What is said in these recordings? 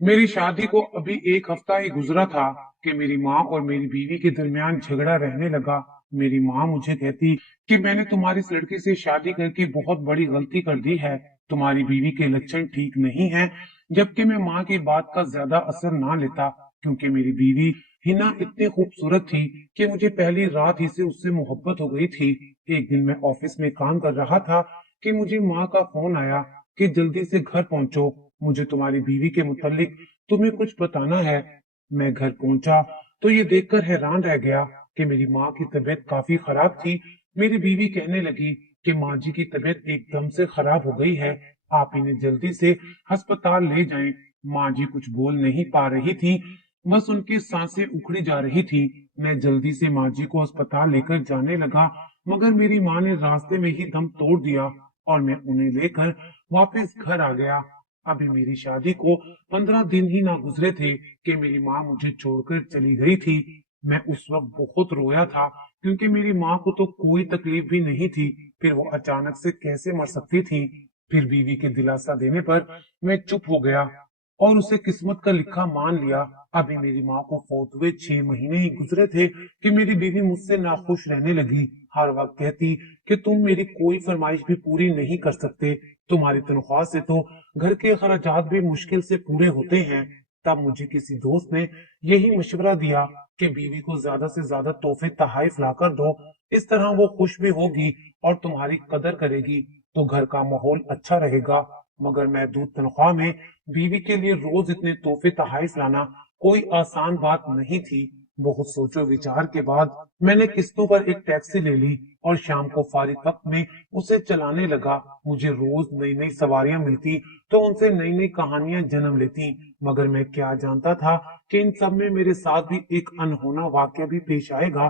मेरी शादी को अभी एक हफ्ता ही गुजरा था कि मेरी माँ और मेरी बीवी के दरमियान झगड़ा रहने लगा। मेरी माँ मुझे कहती कि मैंने तुम्हारी इस लड़के से शादी करके बहुत बड़ी गलती कर दी है, तुम्हारी बीवी के लक्षण ठीक नहीं हैं। जबकि मैं माँ की बात का ज्यादा असर ना लेता, क्योंकि मेरी बीवी हिना इतनी खूबसूरत थी कि मुझे पहली रात ही से उससे मोहब्बत हो गई थी। एक दिन मैं ऑफिस में काम कर रहा था कि मुझे माँ का फोन आया कि जल्दी से घर पहुंचो, मुझे तुम्हारी बीवी के मुतालिक तुम्हें कुछ बताना है। मैं घर पहुंचा तो ये देखकर हैरान रह गया कि मेरी माँ की तबीयत काफी खराब थी। मेरी बीवी कहने लगी कि माँ जी की तबीयत एकदम से खराब हो गई है, आप इन्हें जल्दी से अस्पताल ले जाएं। माँ जी कुछ बोल नहीं पा रही थी, बस उनकी सांसें उखड़ी जा रही थी। मैं जल्दी से माँ जी को अस्पताल लेकर जाने लगा, मगर मेरी माँ ने रास्ते में ही दम तोड़ दिया और मैं उन्हें लेकर वापस घर आ गया। अभी मेरी शादी को 15 दिन ही ना गुजरे थे कि मेरी माँ मुझे छोड़कर चली गई थी। मैं उस वक्त बहुत रोया था, क्योंकि मेरी माँ को तो कोई तकलीफ भी नहीं थी, फिर वो अचानक से कैसे मर सकती थी। फिर बीवी के दिलासा देने पर मैं चुप हो गया और उसे किस्मत का लिखा मान लिया। अभी मेरी माँ को फौत हुए 6 महीने ही गुजरे थे कि मेरी बीवी मुझसे नाखुश रहने लगी। हर वक्त कहती कि तुम मेरी कोई फरमाइश भी पूरी नहीं कर सकते, तुम्हारी तनख्वाह से तो घर के खर्चात भी मुश्किल से पूरे होते हैं। तब मुझे किसी दोस्त ने यही मशवरा दिया कि बीवी को ज्यादा से ज्यादा तोहफे तोहफे लाकर दो, इस तरह वो खुश भी होगी और तुम्हारी कदर करेगी, तो घर का माहौल अच्छा रहेगा। मगर महदूद तनख्वाह में बीवी के लिए रोज इतने तोहफे तोहफे लाना कोई आसान बात नहीं थी। बहुत सोचो विचार के बाद मैंने किस्तों पर एक टैक्सी ले ली और शाम को फारिग वक्त में उसे चलाने लगा। मुझे रोज नई नई सवारियां मिलती तो उनसे नई नई कहानियां जन्म लेती, मगर मैं क्या जानता था कि इन सब में मेरे साथ भी एक अनहोना वाक्य भी पेश आएगा।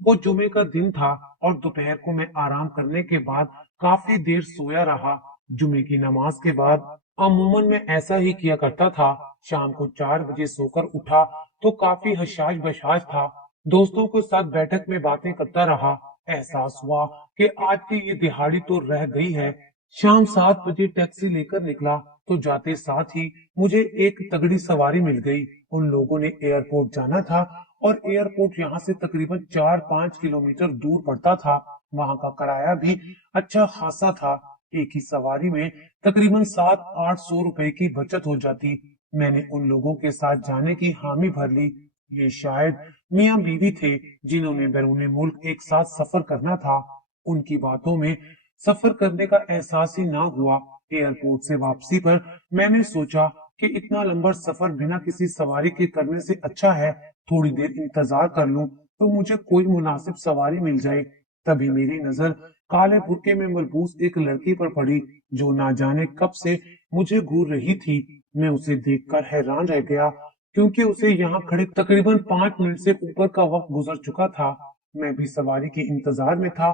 वो जुमे का दिन था और दोपहर को मैं आराम करने के बाद काफी देर सोया रहा। जुमे की नमाज के बाद अमूमन मैं ऐसा ही किया करता था। शाम को 4 बजे सोकर उठा तो काफी हशाश बशाश था। दोस्तों के साथ बैठक में बातें करता रहा। एहसास हुआ कि आज की ये दिहाड़ी तो रह गई है। शाम 7 बजे टैक्सी लेकर निकला तो जाते साथ ही मुझे एक तगड़ी सवारी मिल गई। उन लोगों ने एयरपोर्ट जाना था और एयरपोर्ट यहाँ से तकरीबन 4-5 किलोमीटर दूर पड़ता था। वहां का किराया भी अच्छा खासा था। एक ही सवारी में तकरीबन 700-800 रुपए की बचत हो जाती। मैंने उन लोगों के साथ जाने की हामी भर ली। ये शायद मियाँ बीवी थे जिन्होंने बैरून मुल्क एक साथ सफर करना था। उनकी बातों में सफर करने का एहसास ही ना हुआ। एयरपोर्ट से वापसी पर मैंने सोचा कि इतना लंबा सफर बिना किसी सवारी के करने से अच्छा है थोड़ी देर इंतजार कर लूं तो मुझे कोई मुनासिब सवारी मिल जाए। तभी मेरी नजर काले बुर्के में मलबूस एक लड़की पर पड़ी जो ना जाने कब से मुझे घूर रही थी। मैं उसे देखकर हैरान रह गया, क्योंकि उसे यहाँ खड़े तकरीबन 5 मिनट से ऊपर का वक्त गुजर चुका था। मैं भी सवारी के इंतजार में था,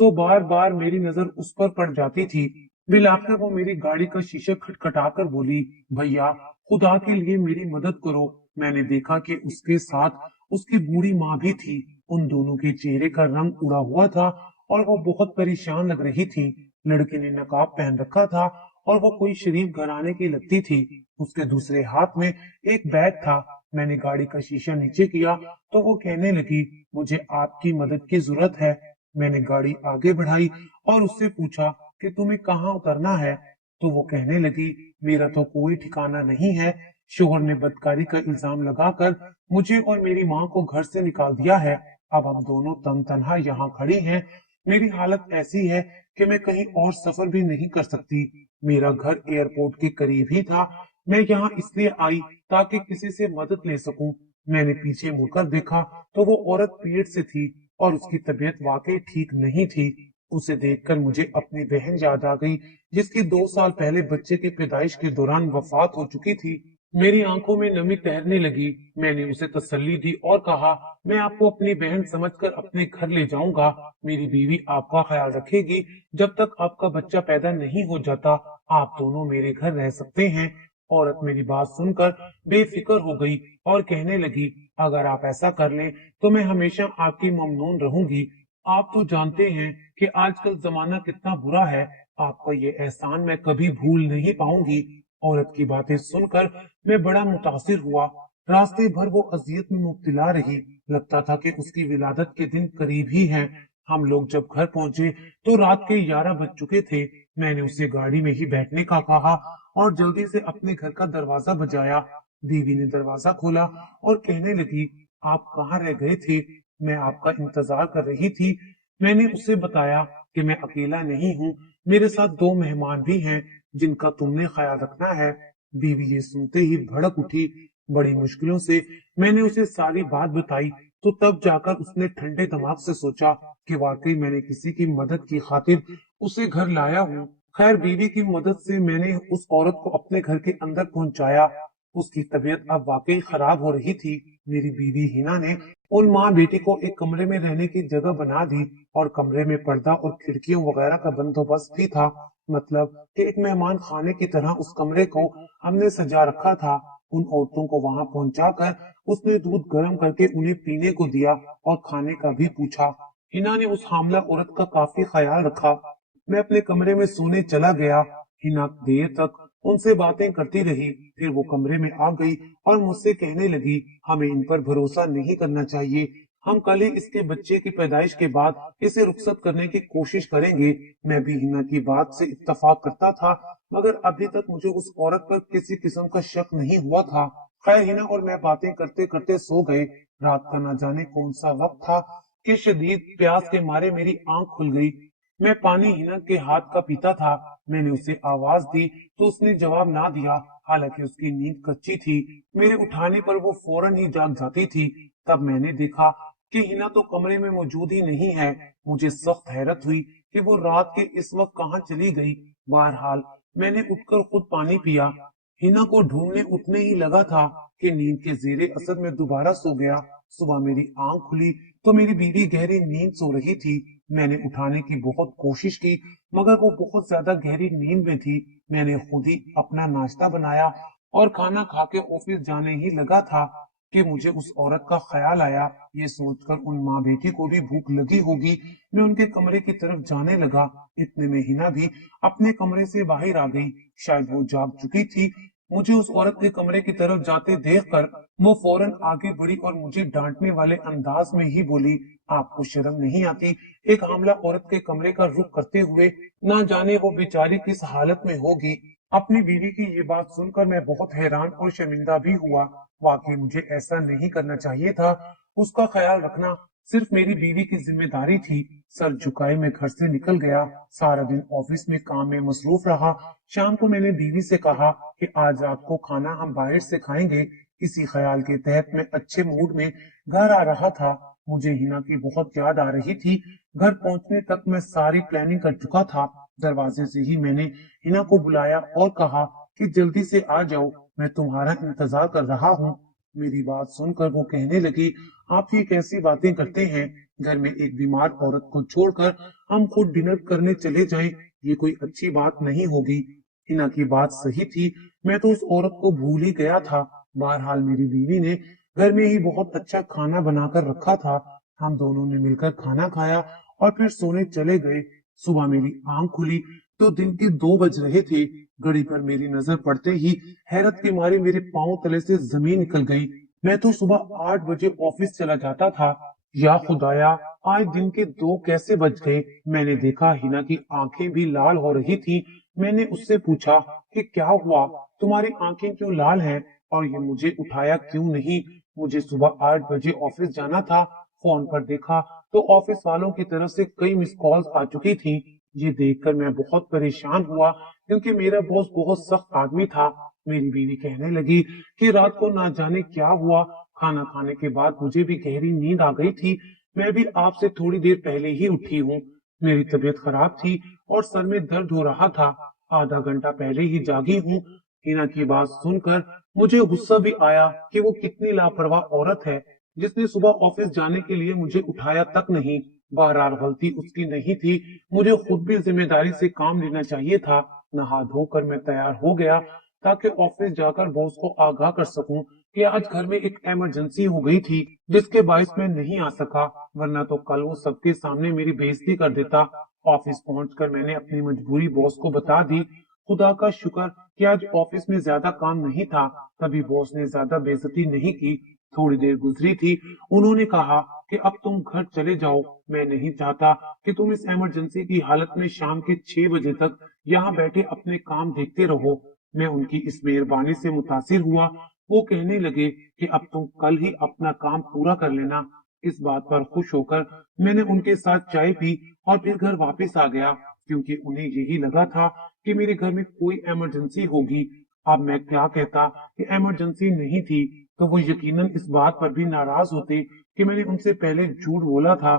सो बार बार मेरी नजर उस पर पड़ जाती थी। बिल आखिर वो मेरी गाड़ी का शीशा खटखटाकर बोली, भैया खुदा के लिए मेरी मदद करो। मैंने देखा कि उसके साथ उसकी बूढ़ी माँ भी थी। उन दोनों के चेहरे का रंग उड़ा हुआ था और वो बहुत परेशान लग रही थी। लड़के ने नकाब पहन रखा था और वो कोई शरीफ घराने की लगती थी। उसके दूसरे हाथ में एक बैग था। मैंने गाड़ी का शीशा नीचे किया तो वो कहने लगी, मुझे आपकी मदद की जरूरत है। मैंने गाड़ी आगे बढ़ाई और उससे पूछा कि तुम्हें कहाँ उतरना है। तो वो कहने लगी, मेरा तो कोई ठिकाना नहीं है, शोहर ने बदकारी का इल्जाम लगाकर मुझे और मेरी माँ को घर से निकाल दिया है। अब हम दोनों तन तनहा यहाँ खड़ी हैं। मेरी हालत ऐसी है कि मैं कहीं और सफर भी नहीं कर सकती। मेरा घर एयरपोर्ट के करीब ही था। मैं यहाँ इसलिए आई ताकि किसी से मदद ले सकूं। मैंने पीछे मुड़कर देखा तो वो औरत पेट से थी और उसकी तबीयत वाकई ठीक नहीं थी। उसे देखकर मुझे अपनी बहन याद आ गई, जिसकी 2 साल पहले बच्चे की पैदाइश के दौरान वफात हो चुकी थी। मेरी आंखों में नमी तैरने लगी। मैंने उसे तसल्ली दी और कहा, मैं आपको अपनी बहन समझकर अपने घर ले जाऊंगा। मेरी बीवी आपका ख्याल रखेगी जब तक आपका बच्चा पैदा नहीं हो जाता। आप दोनों मेरे घर रह सकते हैं। औरत मेरी बात सुनकर बेफिक्र हो गई और कहने लगी, अगर आप ऐसा कर लें तो मैं हमेशा आपकी ममनून रहूंगी। आप तो जानते हैं कि आजकल जमाना कितना बुरा है। आपका ये एहसान मैं कभी भूल नहीं पाऊंगी। औरत की बातें सुनकर मैं बड़ा मुतासिर हुआ। रास्ते भर वो अजियत में मुब्तला रही। लगता था कि उसकी विलादत के दिन करीब ही हैं। हम लोग जब घर पहुंचे तो रात के 11 बज चुके थे। मैंने उसे गाड़ी में ही बैठने का कहा और जल्दी से अपने घर का दरवाजा बजाया। बीवी ने दरवाजा खोला और कहने लगी, आप कहाँ रह गए थे? मैं आपका इंतजार कर रही थी। मैंने उसे बताया कि मैं अकेला नहीं हूँ, मेरे साथ 2 मेहमान भी हैं जिनका तुमने ख्याल रखना है। बीवी ये सुनते ही भड़क उठी। बड़ी मुश्किलों से मैंने उसे सारी बात बताई तो तब जाकर उसने ठंडे दिमाग से सोचा कि वाकई मैंने किसी की मदद की खातिर उसे घर लाया हूँ। खैर, बीवी की मदद से मैंने उस औरत को अपने घर के अंदर पहुंचाया। उसकी तबीयत अब वाकई खराब हो रही थी। मेरी बीवी हिना ने उन माँ बेटी को एक कमरे में रहने की जगह बना दी और कमरे में पर्दा और खिड़कियों वगैरह का बंदोबस्त भी था। मतलब कि एक मेहमान खाने की तरह उस कमरे को हमने सजा रखा था। उन औरतों को वहां पहुंचाकर उसने दूध गर्म करके उन्हें पीने को दिया और खाने का भी पूछा। हिना ने उस हामला औरत का काफी ख्याल रखा। मैं अपने कमरे में सोने चला गया। हिना देर तक उनसे बातें करती रही। फिर वो कमरे में आ गई और मुझसे कहने लगी, हमें इन पर भरोसा नहीं करना चाहिए। हम कल ही इसके बच्चे की पैदाइश के बाद इसे रुखसत करने की कोशिश करेंगे। मैं भी हिना की बात से इत्तेफाक करता था, मगर अभी तक मुझे उस औरत पर किसी किस्म का शक नहीं हुआ था। खैर, हिना और मैं बातें करते करते सो गए। रात का न जाने कौन सा वक्त था कि शदीद प्यास के मारे मेरी आंख खुल गई। मैं पानी हिना के हाथ का पीता था। मैंने उसे आवाज दी तो उसने जवाब ना दिया। हालांकि उसकी नींद कच्ची थी, मेरे उठाने पर वो फौरन ही जाग जाती थी। तब मैंने देखा कि हिना तो कमरे में मौजूद ही नहीं है। मुझे सख्त हैरत हुई कि वो रात के इस वक्त कहाँ चली गई। बहरहाल मैंने उठकर खुद पानी पिया। हिना को ढूंढने उठने ही लगा था कि नींद के जेरे असर में दोबारा सो गया। सुबह मेरी आंख खुली तो मेरी बीवी गहरी नींद सो रही थी। मैंने उठाने की बहुत कोशिश की, मगर वो बहुत ज्यादा गहरी नींद में थी। मैंने खुद ही अपना नाश्ता बनाया और खाना खा के ऑफिस जाने ही लगा था कि मुझे उस औरत का ख्याल आया। ये सोचकर उन माँ बेटी को भी भूख लगी होगी। मैं उनके कमरे की तरफ जाने लगा। इतने में हिना भी अपने कमरे से बाहर आ गई। शायद वो जाग चुकी थी। मुझे उस औरत के कमरे की तरफ जाते देखकर वो फौरन आगे बढ़ी और मुझे डांटने वाले अंदाज में ही बोली, आपको शर्म नहीं आती एक हामला औरत के कमरे का रुख करते हुए? ना जाने वो बेचारी किस हालत में होगी। अपनी बीवी की ये बात सुनकर मैं बहुत हैरान और शर्मिंदा भी हुआ। वाकई मुझे ऐसा नहीं करना चाहिए था। उसका ख्याल रखना सिर्फ मेरी बीवी की जिम्मेदारी थी। सर झुकाए मैं घर से निकल गया। सारा दिन ऑफिस में काम में मसरूफ रहा। शाम को मैंने बीवी से कहा कि आज रात को खाना हम बाहर से खाएंगे। इसी ख्याल के तहत मैं अच्छे मूड में घर आ रहा था। मुझे हिना की बहुत याद आ रही थी। घर पहुंचने तक मैं सारी प्लानिंग कर चुका था। दरवाजे से ही मैंने हिना को बुलाया और कहा कि जल्दी से आ जाओ, मैं तुम्हारा इंतजार कर रहा हूँ। मेरी बात सुनकर वो कहने लगी, आप ये कैसी बातें करते हैं? घर में एक बीमार औरत को छोड़कर हम खुद डिनर करने चले जाएं, ये कोई अच्छी बात नहीं होगी। हिना की बात सही थी। मैं तो उस औरत को भूल ही गया था। बहरहाल मेरी बीवी ने घर में ही बहुत अच्छा खाना बनाकर रखा था। हम दोनों ने मिलकर खाना खाया और फिर सोने चले गए। सुबह मेरी आंख खुली तो दिन के 2 बज रहे थे। घड़ी पर मेरी नजर पड़ते ही हैरत के मारे मेरे पांव तले से जमीन निकल गई। मैं तो सुबह 8 बजे ऑफिस चला जाता था। या खुदाया, आज दिन के 2 कैसे बज गए? मैंने देखा हिना की आंखें भी लाल हो रही थी। मैंने उससे पूछा कि क्या हुआ, तुम्हारी आंखें क्यों लाल हैं और ये मुझे उठाया क्यों नहीं? मुझे सुबह 8 बजे ऑफिस जाना था। फोन पर देखा तो ऑफिस वालों की तरफ से कई मिस कॉल्स आ चुकी थी। ये देखकर मैं बहुत परेशान हुआ क्योंकि मेरा बॉस बहुत सख्त आदमी था। मेरी बीवी कहने लगी कि रात को ना जाने क्या हुआ। खाना खाने के बाद मुझे भी गहरी नींद आ गई थी। मैं भी आपसे थोड़ी देर पहले ही उठी हूँ। मेरी तबीयत खराब थी और सर में दर्द हो रहा था। आधा घंटा पहले ही जागी हूँ। हिना की बात सुनकर मुझे गुस्सा भी आया कि वो कितनी लापरवाह औरत है, जिसने सुबह ऑफिस जाने के लिए मुझे उठाया तक नहीं। बहरहाल गलती उसकी नहीं थी। मुझे खुद भी जिम्मेदारी से काम लेना चाहिए था। नहा धोकर मैं तैयार हो गया ताकि ऑफिस जाकर बॉस को आगाह कर सकूं कि आज घर में एक इमरजेंसी हो गई थी, जिसके बायस मैं नहीं आ सका। वरना तो कल वो सबके सामने मेरी बेइज्जती कर देता। ऑफिस पहुंचकर मैंने अपनी मजबूरी बॉस को बता दी। खुदा का शुक्र कि आज ऑफिस में ज्यादा काम नहीं था, तभी बॉस ने ज्यादा बेइज्जती नहीं की। थोड़ी देर गुजरी थी, उन्होंने कहा कि अब तुम घर चले जाओ। मैं नहीं चाहता कि तुम इस इमरजेंसी की हालत में शाम के 6 बजे तक यहाँ बैठे अपने काम देखते रहो। मैं उनकी इस मेहरबानी से मुतासिर हुआ। वो कहने लगे कि अब तुम कल ही अपना काम पूरा कर लेना। इस बात पर खुश होकर मैंने उनके साथ चाय पी और फिर घर वापस आ गया, क्योंकि उन्हें यही लगा था कि मेरे घर में कोई इमरजेंसी होगी। अब मैं क्या कहता कि इमरजेंसी नहीं थी, तो वो यकीनन इस बात पर भी नाराज होते कि मैंने उनसे पहले झूठ बोला था।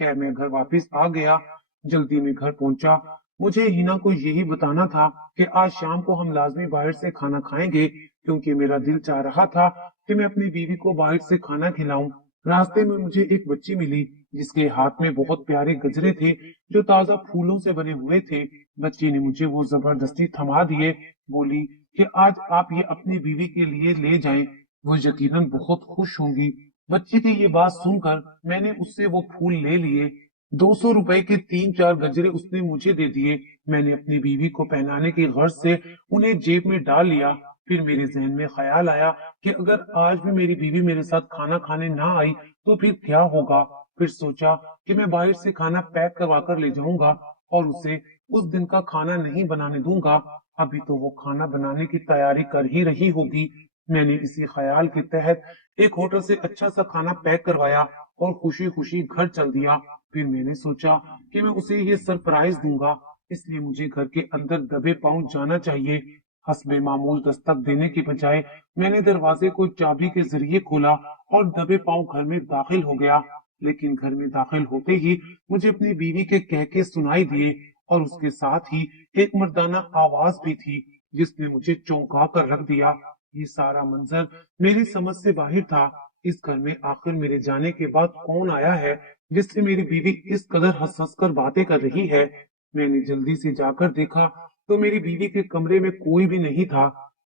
खैर, मैं घर वापस आ गया। जल्दी में घर पहुंचा। मुझे हिना को यही बताना था कि आज शाम को हम लाजमी बाहर से खाना खाएंगे, क्योंकि मेरा दिल चाह रहा था कि मैं अपनी बीवी को बाहर से खाना खिलाऊं। रास्ते में मुझे एक बच्ची मिली जिसके हाथ में बहुत प्यारे गजरे थे जो ताजा फूलों से बने हुए थे। बच्ची ने मुझे वो जबरदस्ती थमा दिए। बोली कि आज आप ये अपनी बीवी के लिए ले जाएं, वो यकीनन बहुत खुश होंगी। बच्ची की ये बात सुनकर मैंने उससे वो फूल ले लिए। 200 रुपए के 3-4 गजरे उसने मुझे दे दिए। मैंने अपनी बीवी को पहनाने की गर्ज से उन्हें जेब में डाल लिया। फिर मेरे जहन में ख्याल आया कि अगर आज भी मेरी बीवी मेरे साथ खाना खाने ना आई तो फिर क्या होगा। फिर सोचा कि मैं बाहर से खाना पैक करवा कर ले जाऊंगा और उसे उस दिन का खाना नहीं बनाने दूंगा। अभी तो वो खाना बनाने की तैयारी कर ही रही होगी। मैंने इसी ख्याल के तहत एक होटल से अच्छा सा खाना पैक करवाया और खुशी खुशी घर चल दिया। फिर मैंने सोचा कि मैं उसे ये सरप्राइज दूंगा, इसलिए मुझे घर के अंदर दबे पांव जाना चाहिए। हस्बे मामूल दस्तक देने के बजाय मैंने दरवाजे को चाबी के जरिए खोला और दबे पांव घर में दाखिल हो गया। लेकिन घर में दाखिल होते ही मुझे अपनी बीवी के कहके सुनाई दिए और उसके साथ ही एक मर्दाना आवाज भी थी जिसने मुझे चौंका कर रख दिया। ये सारा मंजर मेरी समझ से बाहर था। इस घर में आखिर मेरे जाने के बाद कौन आया है जिससे मेरी बीवी इस कदर हंस हंस कर बातें कर रही है। मैंने जल्दी से जाकर देखा तो मेरी बीवी के कमरे में कोई भी नहीं था।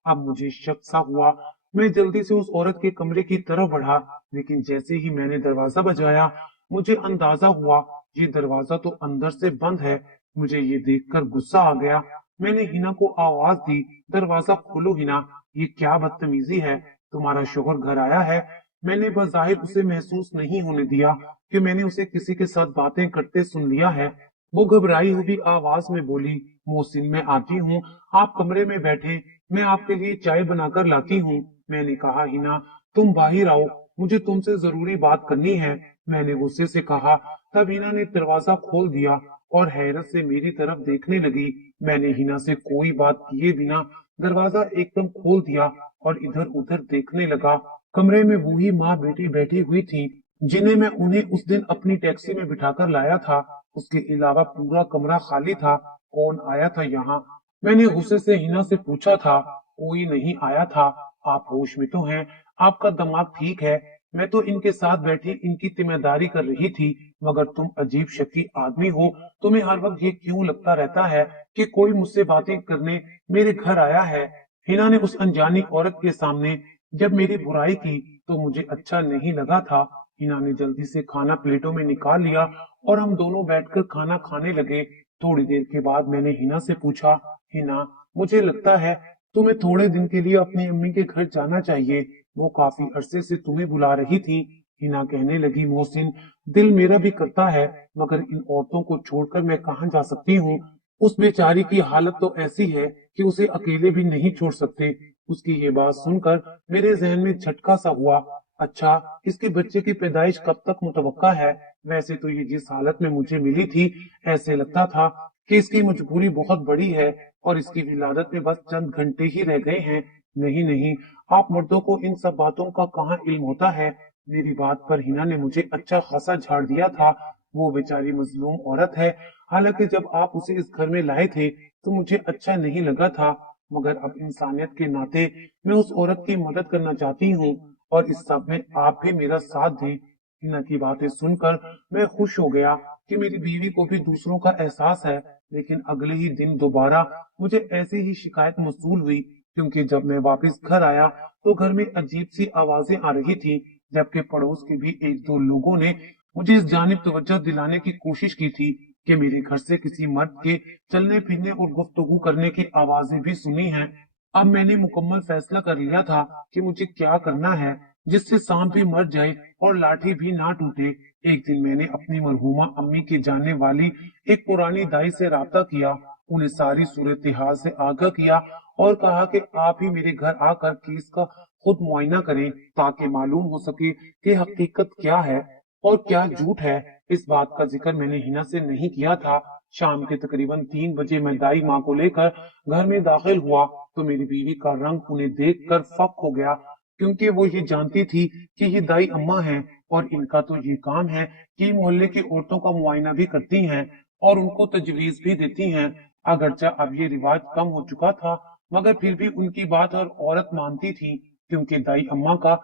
अब मुझे शक सा हुआ। मैं जल्दी से उस औरत के कमरे की तरफ बढ़ा, लेकिन जैसे ही मैंने दरवाजा बजाया मुझे अंदाजा हुआ ये दरवाजा तो अंदर से बंद है। मुझे ये देखकर गुस्सा आ गया। मैंने हिना को आवाज दी, दरवाजा खोलो हिना, ये क्या बदतमीजी है, तुम्हारा शोहर घर आया है। मैंने बज़ाहिर उसे महसूस नहीं होने दिया कि मैंने उसे किसी के साथ बातें करते सुन लिया है। वो घबराई हुई आवाज में बोली, मोहसिन मैं आती हूँ, आप कमरे में बैठे, मैं आपके लिए चाय बनाकर लाती हूँ। मैंने कहा हिना तुम बाहर आओ, मुझे तुमसे जरूरी बात करनी है। मैंने गुस्से से कहा। तब हिना ने दरवाजा खोल दिया और हैरत से मेरी तरफ देखने लगी। मैंने हिना से कोई बात किए बिना दरवाजा एकदम खोल दिया और इधर उधर देखने लगा। कमरे में वही माँ बेटी बैठी हुई थी जिन्हें मैं उन्हें उस दिन अपनी टैक्सी में बिठाकर लाया था। उसके अलावा पूरा कमरा खाली था। कौन आया था यहाँ? मैंने गुस्से से हिना से पूछा था। कोई नहीं आया था। आप होश में तो हैं? आपका दिमाग ठीक है? मैं तो इनके साथ बैठी इनकी जिम्मेदारी कर रही थी, मगर तुम अजीब शकी आदमी हो। तुम्हें हर वक्त ये क्यों लगता रहता है कि कोई मुझसे बातें करने मेरे घर आया है? हिना ने उस अनजानी औरत के सामने जब मेरी बुराई की तो मुझे अच्छा नहीं लगा था। हिना ने जल्दी से खाना प्लेटों में निकाल लिया और हम दोनों बैठकर खाना खाने लगे। थोड़ी देर के बाद मैंने हिना से पूछा, हिना मुझे लगता है तुम्हें थोड़े दिन के लिए अपनी अम्मी के घर जाना चाहिए, वो काफी अरसे से तुम्हें बुला रही थी। हिना कहने लगी, मोहसिन दिल मेरा भी करता है, मगर इन औरतों को छोड़कर मैं कहाँ जा सकती हूँ। उस बेचारी की हालत तो ऐसी है कि उसे अकेले भी नहीं छोड़ सकते। उसकी ये बात सुनकर मेरे जहन में झटका सा हुआ। अच्छा, इसके बच्चे की पैदाइश कब तक मुतवक्का है? वैसे तो ये जिस हालत में मुझे मिली थी, ऐसे लगता था कि इसकी मजबूरी बहुत बड़ी है और इसकी विलादत में बस चंद घंटे ही रह गए हैं। नहीं नहीं, आप मर्दों को इन सब बातों का कहाँ इल्म होता है। मेरी बात पर हिना ने मुझे अच्छा खासा झाड़ दिया था। वो बेचारी मजलूम औरत है। हालांकि जब आप उसे इस घर में लाए थे तो मुझे अच्छा नहीं लगा था, मगर अब इंसानियत के नाते मैं उस औरत की मदद करना चाहती हूँ और इस सब में आप भी मेरा साथ दें। हिना की बातें सुनकर मैं खुश हो गया कि मेरी बीवी को भी दूसरों का एहसास है। लेकिन अगले ही दिन दोबारा मुझे ऐसी ही शिकायत मौसूल हुई, क्योंकि जब मैं वापस घर आया तो घर में अजीब सी आवाजें आ रही थी, जबकि पड़ोस के भी एक दो लोगों ने मुझे इस जानिब तवज्जो दिलाने की कोशिश की थी کہ मेरे घर से किसी मर्द के चलने फिरने और गुफ्तगू करने की आवाजें भी सुनी हैं। अब मैंने मुकम्मल फैसला कर लिया था कि मुझे क्या करना है, जिससे सांप भी मर जाए और लाठी भी ना टूटे। एक दिन मैंने अपनी मरहूमा अम्मी की जानने वाली एक पुरानी दाई से राब्ता किया, उन्हें सारी सूरत हाल से आगाह किया और कहा कि आप ही मेरे घर आकर केस का खुद मुआयना करें, ताकि मालूम हो सके कि हकीकत क्या है और क्या झूठ है। इस बात का जिक्र मैंने हिना से नहीं किया था। शाम के तकरीबन 3 बजे मैं दाई माँ को लेकर घर में दाखिल हुआ तो मेरी बीवी का रंग उन्हें देखकर फक हो गया, क्योंकि वो ये जानती थी कि ये दाई अम्मा हैं और इनका तो ये काम है कि मोहल्ले की औरतों का मुआयना भी करती हैं और उनको तजवीज भी देती हैं। अगरचे अब ये रिवाज कम हो चुका था, मगर फिर भी उनकी बात हर औरत मानती थी, क्योंकि दाई अम्मा का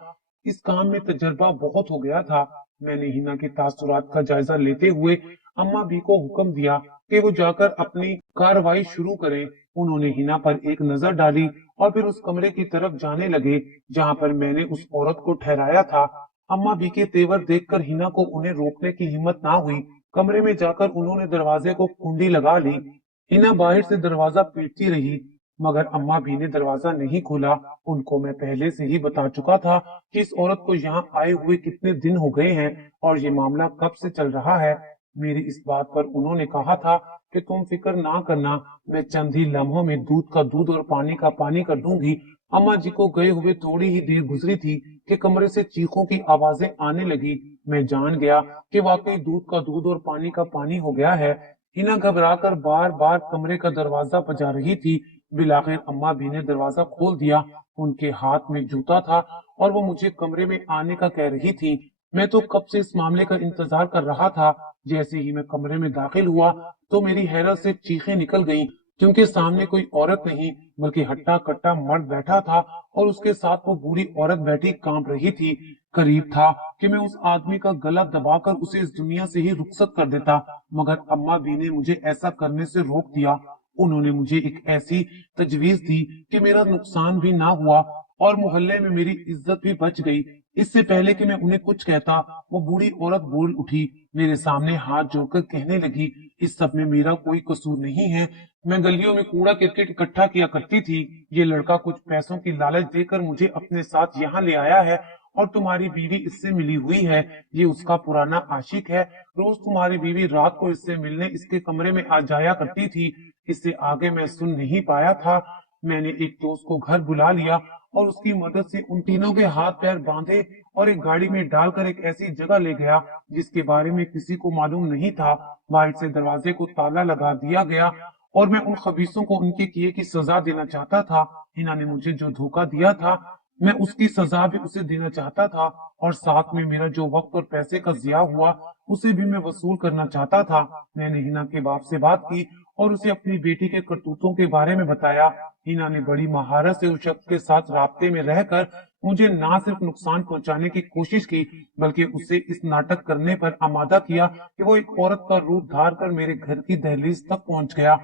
इस काम में तजर्बा बहुत हो गया था। मैंने हिना के तासुरात का जायजा लेते हुए अम्मा भी को हुक्म दिया कि वो जाकर अपनी कार्रवाई शुरू करें। उन्होंने हिना पर एक नजर डाली और फिर उस कमरे की तरफ जाने लगे जहां पर मैंने उस औरत को ठहराया था। अम्मा बी के तेवर देखकर हिना को उन्हें रोकने की हिम्मत ना हुई। कमरे में जाकर उन्होंने दरवाजे को कुंडी लगा ली। हिना बाहर से दरवाजा पीटती रही, मगर अम्मा भी ने दरवाजा नहीं खोला। उनको मैं पहले से ही बता चुका था कि इस औरत को यहाँ आए हुए कितने दिन हो गए हैं और ये मामला कब से चल रहा है। मेरी इस बात पर उन्होंने कहा था कि तुम फिक्र ना करना, मैं चंद ही लम्हों में दूध का दूध और पानी का पानी कर दूंगी। अम्मा जी को गए हुए थोड़ी ही देर गुजरी थी कि कमरे से चीखों की आवाजें आने लगी। मैं जान गया कि वाकई दूध का दूध और पानी का पानी हो गया है। हिना घबराकर बार बार कमरे का दरवाजा बजा रही थी। बिलाखिर अम्मा भी ने दरवाजा खोल दिया। उनके हाथ में जूता था और वो मुझे कमरे में आने का कह रही थी। मैं तो कब से इस मामले का इंतजार कर रहा था। जैसे ही मैं कमरे में दाखिल हुआ तो मेरी हैरत से चीखें निकल गईं, क्योंकि सामने कोई औरत नहीं बल्कि हट्टा कट्टा मर्द बैठा था और उसके साथ वो बूढ़ी औरत बैठी कांप रही थी। करीब था कि मैं उस आदमी का गला दबाकर उसे इस दुनिया से ही रुखसत कर देता, मगर अम्मा भी ने मुझे ऐसा करने से रोक दिया। उन्होंने मुझे एक ऐसी तजवीज दी कि मेरा नुकसान भी ना हुआ और मोहल्ले में मेरी इज्जत भी बच गई। इससे पहले कि मैं उन्हें कुछ कहता, वो बूढ़ी औरत बोल उठी, मेरे सामने हाथ जोड़कर कहने लगी, इस सब में मेरा कोई कसूर नहीं है। मैं गलियों में कूड़ा करकट इकट्ठा किया करती थी। ये लड़का कुछ पैसों की लालच देकर मुझे अपने साथ यहाँ ले आया है और तुम्हारी बीवी इससे मिली हुई है। ये उसका पुराना आशिक है। रोज तुम्हारी बीवी रात को इससे मिलने इसके कमरे में आ जाया करती थी। इससे आगे मैं सुन नहीं पाया था। मैंने एक दोस्त को घर बुला लिया और उसकी मदद से उन तीनों के हाथ पैर बांधे और एक गाड़ी में डालकर एक ऐसी जगह ले गया जिसके बारे में किसी को मालूम नहीं था। बाहर से दरवाजे को ताला लगा दिया गया और मैं उन खबीसों को उनके किए की सजा देना चाहता था। इन्होंने मुझे जो धोखा दिया था, मैं उसकी सजा भी उसे देना चाहता था और साथ में मेरा जो वक्त और पैसे का जिया हुआ उसे भी मैं वसूल करना चाहता था। मैंने हिना के बाप से बात की और उसे अपनी बेटी के करतूतों के बारे में बताया। हिना ने बड़ी महारत से उस शख्स के साथ राब्ते में रहकर मुझे ना सिर्फ नुकसान पहुंचाने की कोशिश की, बल्कि उसे इस नाटक करने पर आमादा किया कि वो एक औरत का रूप धार कर मेरे घर की दहलीज तक पहुंच गया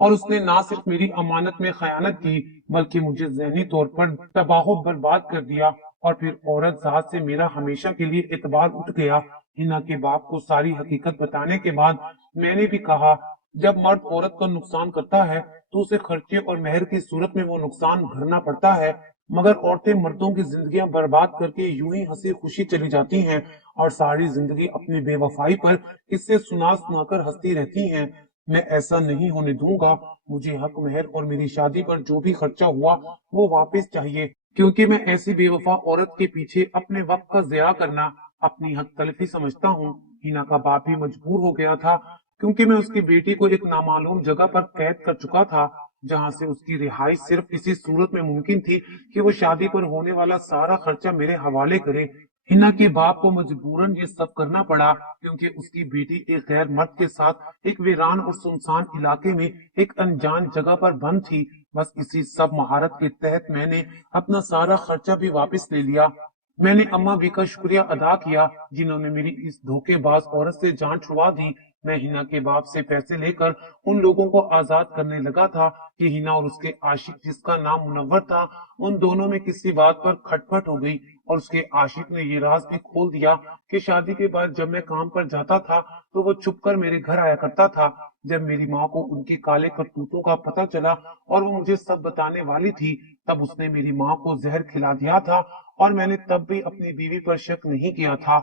और उसने ना सिर्फ मेरी अमानत में खयानत की, बल्कि मुझे जहनी तौर पर तबाह बर्बाद कर दिया। और फिर औरत जात से मेरा हमेशा के लिए एतबार उठ गया। हिना के बाप को सारी हकीकत बताने के बाद मैंने भी कहा, जब मर्द औरत का नुकसान करता है तो उसे खर्चे और मेहर की सूरत में वो नुकसान भरना पड़ता है, मगर औरतें मर्दों की जिंदगियां बर्बाद करके यूं ही हंसी खुशी चली जाती हैं और सारी जिंदगी अपनी बेवफाई पर किससे सुना सुनाकर हंसती रहती हैं। मैं ऐसा नहीं होने दूंगा। मुझे हक मेहर और मेरी शादी पर जो भी खर्चा हुआ वो वापस चाहिए, क्योंकि मैं ऐसी बेवफा औरत के पीछे अपने वक्त का ज़िया करना अपनी हक तलफी समझता हूँ। हिना का बाप भी मजबूर हो गया था, क्योंकि मैं उसकी बेटी को एक नामालूम जगह पर कैद कर चुका था, जहां से उसकी रिहाई सिर्फ इसी सूरत में मुमकिन थी कि वो शादी पर होने वाला सारा खर्चा मेरे हवाले करे। हिना के बाप को मजबूरन ये सब करना पड़ा, क्योंकि उसकी बेटी एक गैर मर्द के साथ एक वीरान और सुनसान इलाके में एक अनजान जगह पर बंद थी। बस इसी सब महारत के तहत मैंने अपना सारा खर्चा भी वापस ले लिया। मैंने अम्मा भी का शुक्रिया अदा किया, जिन्होंने मेरी इस धोखेबाज औरत से जान छुड़वा दी। मैं हिना के बाप से पैसे लेकर उन लोगों को आजाद करने लगा था कि हिना और उसके आशिक, जिसका नाम मुनव्वर था, उन दोनों में किसी बात पर खटपट हो गई और उसके आशिक ने ये राज भी खोल दिया कि शादी के बाद जब मैं काम पर जाता था तो वो छुपकर मेरे घर आया करता था। जब मेरी माँ को उनके काले करतूतों का पता चला और वो मुझे सब बताने वाली थी, तब उसने मेरी माँ को जहर खिला दिया था और मैंने तब भी अपनी बीवी पर शक नहीं किया था।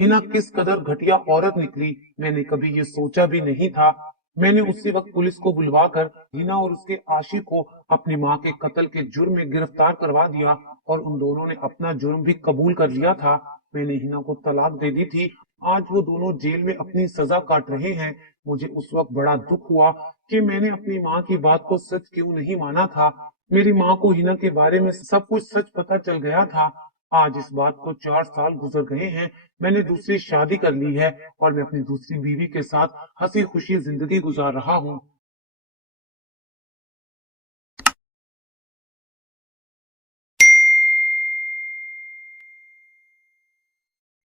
हिना किस कदर घटिया औरत निकली, मैंने कभी ये सोचा भी नहीं था। मैंने उसी वक्त पुलिस को बुलवाकर हिना और उसके आशिक को अपनी माँ के कत्ल के जुर्म में गिरफ्तार करवा दिया और उन दोनों ने अपना जुर्म भी कबूल कर लिया था। मैंने हिना को तलाक दे दी थी। आज वो दोनों जेल में अपनी सजा काट रहे हैं। मुझे उस वक्त बड़ा दुख हुआ कि मैंने अपनी माँ की बात को सच क्यों नहीं माना था। मेरी माँ को हिना के बारे में सब कुछ सच पता चल गया था। आज इस बात को 4 साल गुजर गए हैं। मैंने दूसरी शादी कर ली है और मैं अपनी दूसरी बीवी के साथ हंसी खुशी जिंदगी गुजार रहा हूँ।